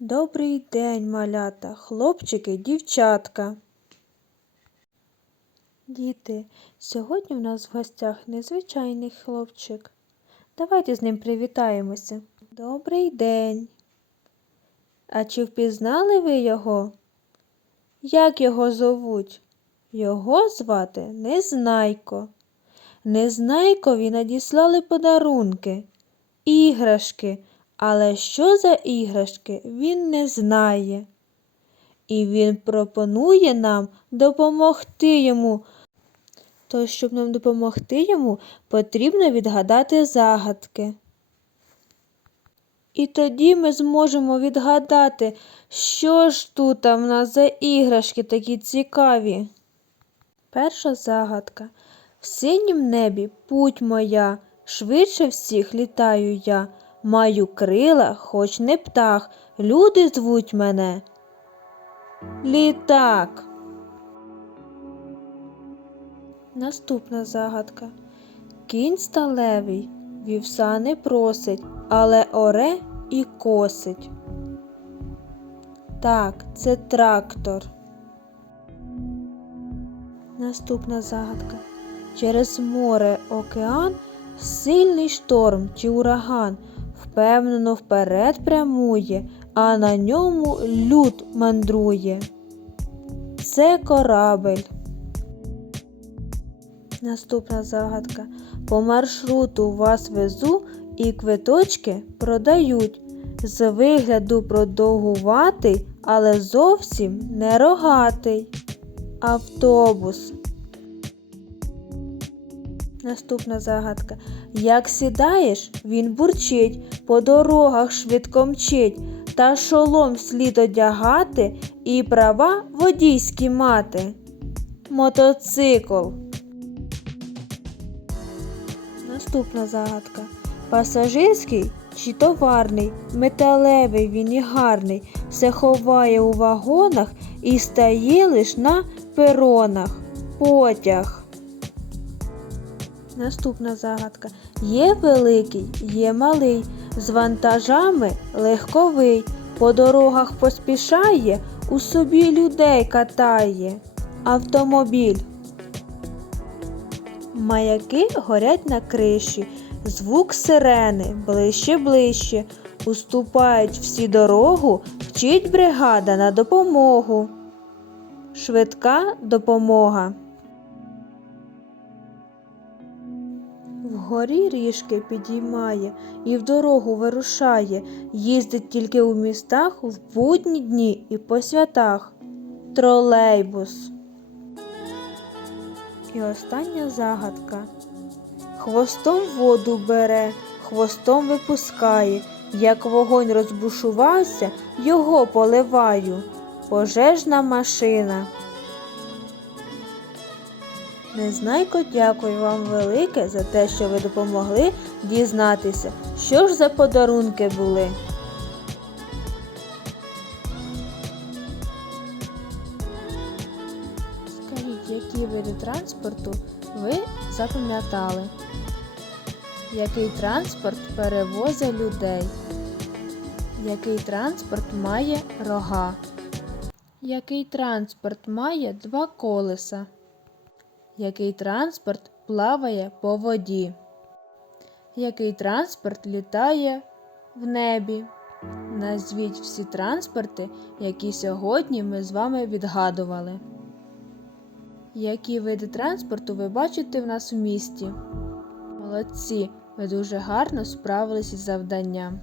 Добрий день, малята, хлопчики, дівчатка. Діти, сьогодні в нас в гостях незвичайний хлопчик. Давайте з ним привітаємося. Добрий день. А чи впізнали ви його? Як його зовуть? Його звати Незнайко. Незнайкові надіслали подарунки, іграшки, але що за іграшки він не знає. І він пропонує нам допомогти йому. То, щоб нам допомогти йому, потрібно відгадати загадки. І тоді ми зможемо відгадати, що ж тут в нас за іграшки такі цікаві. Перша загадка. В синім небі путь моя, швидше всіх літаю я. Маю крила, хоч не птах, люди звуть мене. Літак. Наступна загадка. Кінь сталевий, вівса не просить, але оре і косить. Так, це трактор. Наступна загадка. Через море океан сильний шторм чи ураган впевнено вперед прямує, а на ньому люд мандрує. Це корабель. Наступна загадка. По маршруту вас везу і квиточки продають. З вигляду продовгуватий, але зовсім не рогатий. Автобус. Наступна загадка. Як сідаєш, він бурчить, по дорогах швидко мчить, та шолом слід одягати і права водійські мати. Мотоцикл. Наступна загадка. Пасажирський чи товарний, металевий він і гарний, все ховає у вагонах і стає лиш на перонах. Потяг. Наступна загадка. Є великий, є малий, з вантажами легковий, по дорогах поспішає, у собі людей катає. Автомобіль. Маяки горять на криші, звук сирени ближче ближче. Уступають всі дорогу, вчить бригада на допомогу. Швидка допомога. Вгорі ріжки підіймає і в дорогу вирушає, їздить тільки у містах в будні дні і по святах. Тролейбус. І остання загадка. Хвостом воду бере, хвостом випускає. Як вогонь розбушувався, його поливаю. Пожежна машина. Незнайко дякую вам велике за те, що ви допомогли дізнатися, що ж за подарунки були. Скажіть, які види транспорту ви запам'ятали? Який транспорт перевозить людей? Який транспорт має рога? Який транспорт має два колеса? Який транспорт плаває по воді? Який транспорт літає в небі? Назвіть всі транспорти, які сьогодні ми з вами відгадували. Які види транспорту ви бачите в нас в місті? Молодці! Ви дуже гарно справилися із завданням.